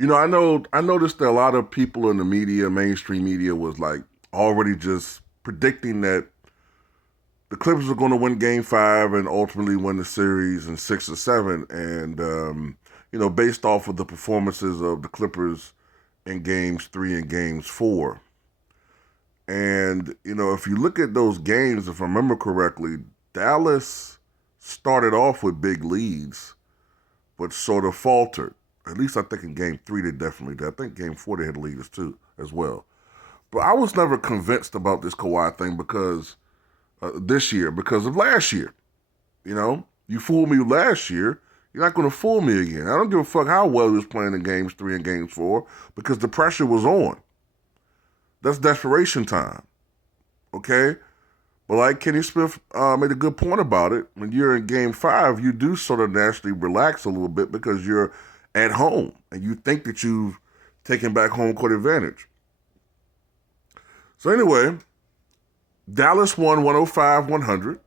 I noticed that a lot of people in the media, mainstream media, was like already just predicting that the Clippers were going to win Game Five and ultimately win the series in 6 or 7. And based off of the performances of the Clippers in Games 3 and Games 4. And if you look at those games, if I remember correctly, Dallas started off with big leads, but sort of faltered. At least I think in Game 3 they definitely did. I think Game 4 they had leaders too as well. But I was never convinced about this Kawhi thing because this year because of last year. You fooled me last year. You're not going to fool me again. I don't give a fuck how well he was playing in Games 3 and Games 4 because the pressure was on. That's desperation time. Okay? But like Kenny Smith made a good point about it, when you're in Game 5, you do sort of naturally relax a little bit because you're at home and you think that you've taken back home court advantage. So anyway, Dallas won 105-100,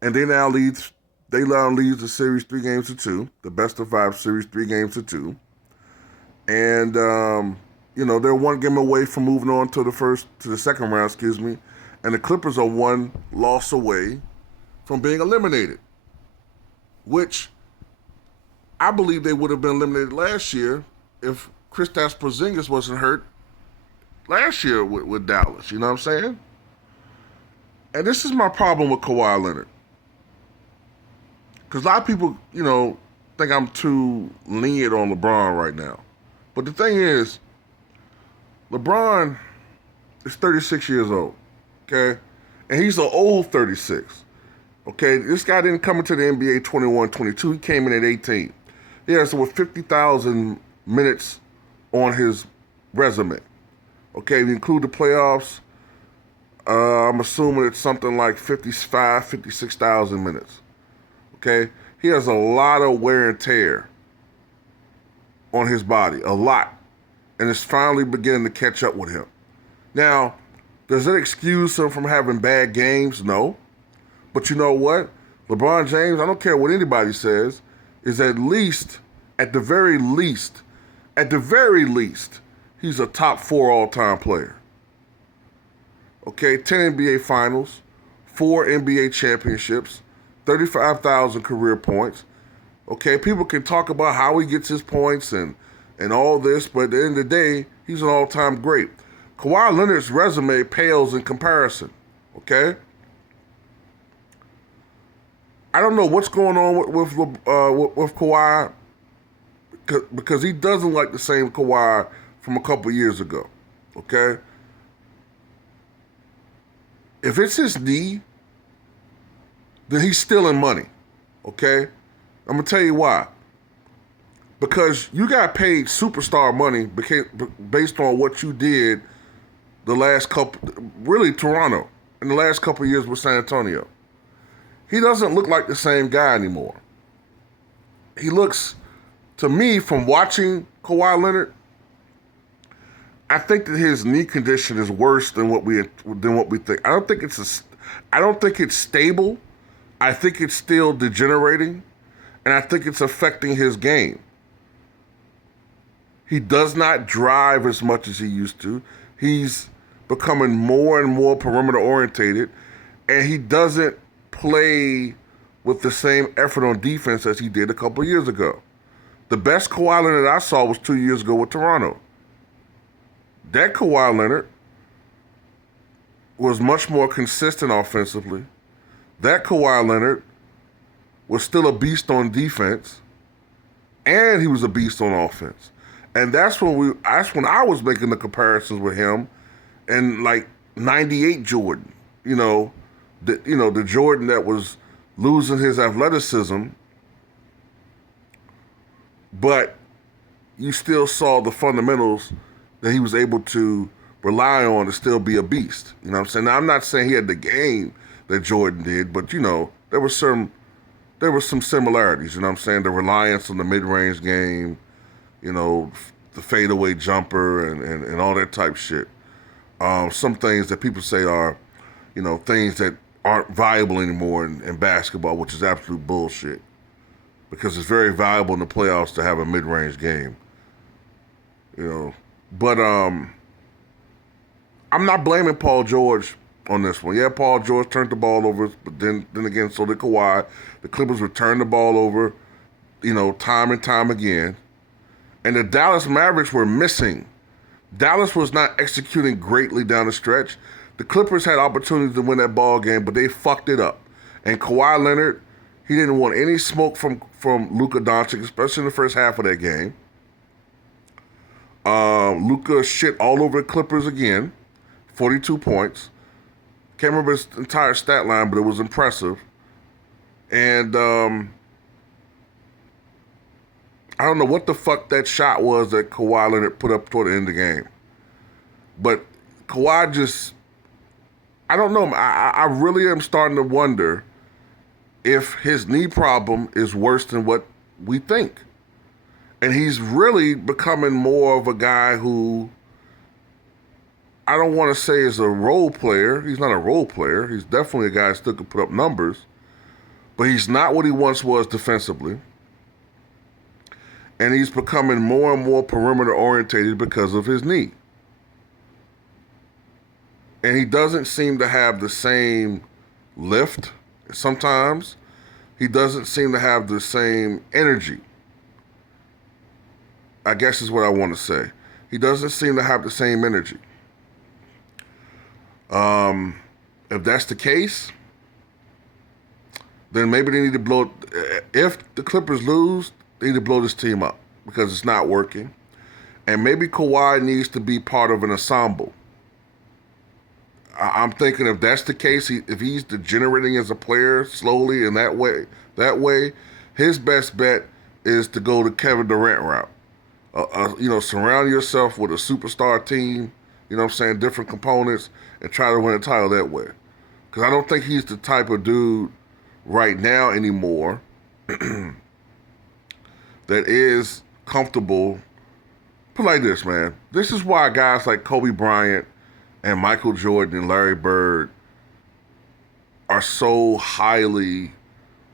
and they now leads the series 3-2, the best of 5 series 3-2. And they're one game away from moving on to the second round, and the Clippers are one loss away from being eliminated, which I believe they would have been eliminated last year if Kristaps Porzingis wasn't hurt last year with Dallas. You know what I'm saying? And this is my problem with Kawhi Leonard. Because a lot of people, think I'm too lenient on LeBron right now. But the thing is, LeBron is 36 years old, okay? And he's an old 36, okay? This guy didn't come into the NBA 21, 22. He came in at 18. He has over 50,000 minutes on his resume, okay? If you include the playoffs, I'm assuming it's something like 55, 56,000 minutes, okay? He has a lot of wear and tear on his body, a lot. And it's finally beginning to catch up with him. Now, does it excuse him from having bad games? No. But you know what? LeBron James, I don't care what anybody says, is at the very least, he's a top 4 all-time player. Okay, 10 NBA finals, 4 NBA championships, 35,000 career points. Okay, people can talk about how he gets his points and all this, but at the end of the day, he's an all-time great. Kawhi Leonard's resume pales in comparison, okay? I don't know what's going on with Kawhi because he doesn't like the same Kawhi from a couple years ago, okay? If it's his knee, then he's stealing money, okay? I'm going to tell you why. Because you got paid superstar money based on what you did the last couple, really Toronto, in the last couple of years with San Antonio. He doesn't look like the same guy anymore. He looks, to me, from watching Kawhi Leonard, I think that his knee condition is worse than what we think. I don't think it's stable. I think it's still degenerating, and I think it's affecting his game. He does not drive as much as he used to. He's becoming more and more perimeter orientated, and he doesn't play with the same effort on defense as he did a couple years ago. The best Kawhi Leonard I saw was 2 years ago with Toronto. That Kawhi Leonard was much more consistent offensively. That Kawhi Leonard was still a beast on defense, and he was a beast on offense. And that's when I was making the comparisons with him and like 98 Jordan, the Jordan that was losing his athleticism, but you still saw the fundamentals that he was able to rely on to still be a beast. You know what I'm saying? Now, I'm not saying he had the game that Jordan did, but there were some similarities. You know what I'm saying? The reliance on the mid-range game, the fadeaway jumper and all that type shit. Some things that people say are, things that aren't valuable anymore in basketball, which is absolute bullshit. Because it's very valuable in the playoffs to have a mid-range game. you know. But I'm not blaming Paul George on this one. Yeah, Paul George turned the ball over, but then again, so did Kawhi. The Clippers returned the ball over, time and time again. And the Dallas Mavericks were missing. Dallas was not executing greatly down the stretch. The Clippers had opportunities to win that ball game, but they fucked it up. And Kawhi Leonard, he didn't want any smoke from Luka Doncic, especially in the first half of that game. Luka shit all over the Clippers again, 42 points. Can't remember his entire stat line, but it was impressive. And I don't know what the fuck that shot was that Kawhi Leonard put up toward the end of the game. But Kawhi just, I don't know. I really am starting to wonder if his knee problem is worse than what we think. And he's really becoming more of a guy who, I don't want to say is a role player. He's not a role player. He's definitely a guy that still can put up numbers. But he's not what he once was defensively. And he's becoming more and more perimeter orientated because of his knee. And he doesn't seem to have the same lift sometimes. He doesn't seem to have the same energy, I guess is what I want to say. He doesn't seem to have the same energy. If that's the case, then maybe they need to blow. If the Clippers lose, they need to blow this team up because it's not working. And maybe Kawhi needs to be part of an ensemble. I'm thinking if that's the case, if he's degenerating as a player slowly in that way, his best bet is to go the Kevin Durant route. Surround yourself with a superstar team, different components, and try to win a title that way. Because I don't think he's the type of dude right now anymore that is comfortable. Put it like this, man. This is why guys like Kobe Bryant and Michael Jordan and Larry Bird are so highly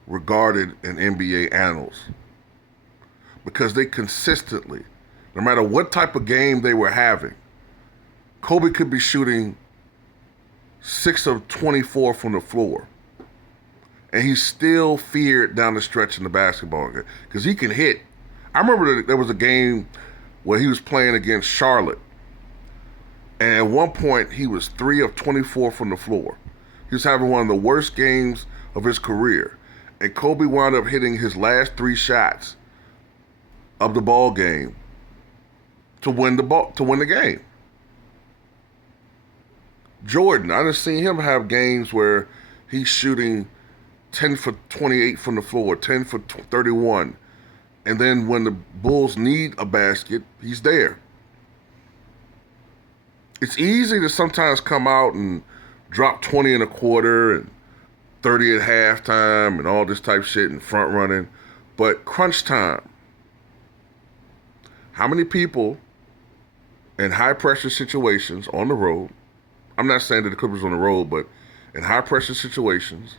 regarded in NBA annals. Because they consistently, no matter what type of game they were having, Kobe could be shooting 6 of 24 from the floor. And he's still feared down the stretch in the basketball game. Because he can hit. I remember there was a game where he was playing against Charlotte. And at one point, he was 3 of 24 from the floor. He was having one of the worst games of his career. And Kobe wound up hitting his last 3 shots of the ball game to win the game. Jordan, I just seen him have games where he's shooting 10 for 28 from the floor, 10 for 31. And then when the Bulls need a basket, he's there. It's easy to sometimes come out and drop 20 in a quarter and 30 at halftime and all this type of shit and front running. But crunch time, how many people in high pressure situations on the road, I'm not saying that the Clippers on the road, but in high pressure situations,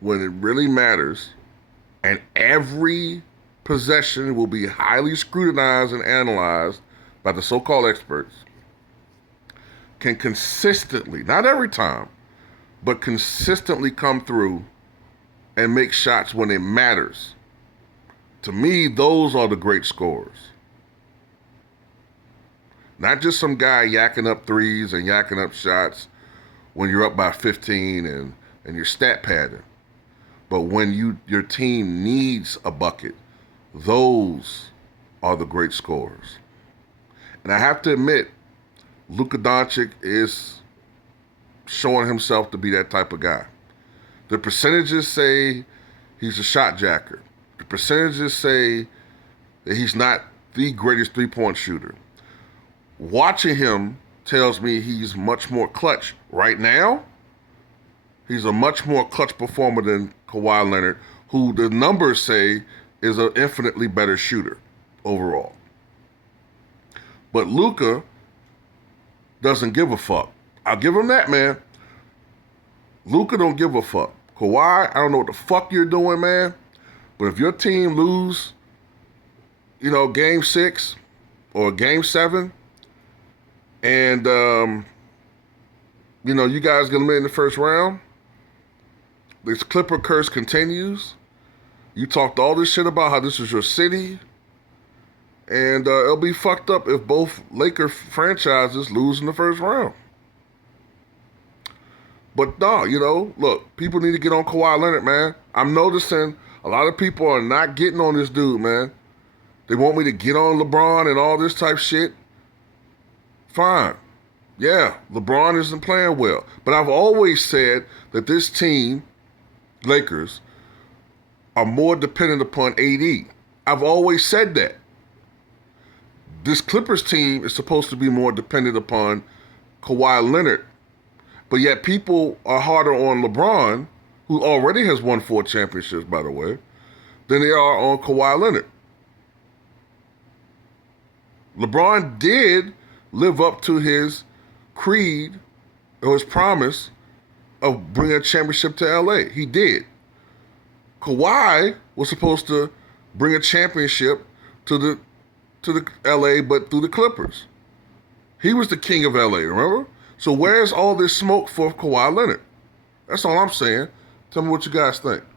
when it really matters, and every possession will be highly scrutinized and analyzed by the so-called experts, can consistently, not every time, but consistently come through and make shots when it matters. To me, those are the great scorers. Not just some guy yakking up threes and yakking up shots when you're up by 15 and you're stat padding. But when your team needs a bucket, those are the great scorers. And I have to admit, Luka Doncic is showing himself to be that type of guy. The percentages say he's a shot jacker. The percentages say that he's not the greatest three-point shooter. Watching him tells me he's much more clutch. Right now, he's a much more clutch performer than Kawhi Leonard, who the numbers say is an infinitely better shooter overall. But Luka doesn't give a fuck. I'll give him that, man. Luka don't give a fuck. Kawhi, I don't know what the fuck you're doing, man. But if your team lose, game 6 or Game 7, and you guys get eliminated in the first round. This Clipper curse continues. You talked all this shit about how this is your city, and it'll be fucked up if both Laker franchises lose in the first round. But no, look, people need to get on Kawhi Leonard, man. I'm noticing a lot of people are not getting on this dude, man. They want me to get on LeBron and all this type shit. Fine. Yeah, LeBron isn't playing well. But I've always said that this team, Lakers, are more dependent upon AD. I've always said that. This Clippers team is supposed to be more dependent upon Kawhi Leonard. But yet people are harder on LeBron, who already has won 4 championships, by the way, than they are on Kawhi Leonard. LeBron did live up to his creed or his promise of bringing a championship to LA. He did. Kawhi was supposed to bring a championship to the LA, but through the Clippers. He was the king of LA, remember? So where's all this smoke for Kawhi Leonard? That's all I'm saying. Tell me what you guys think.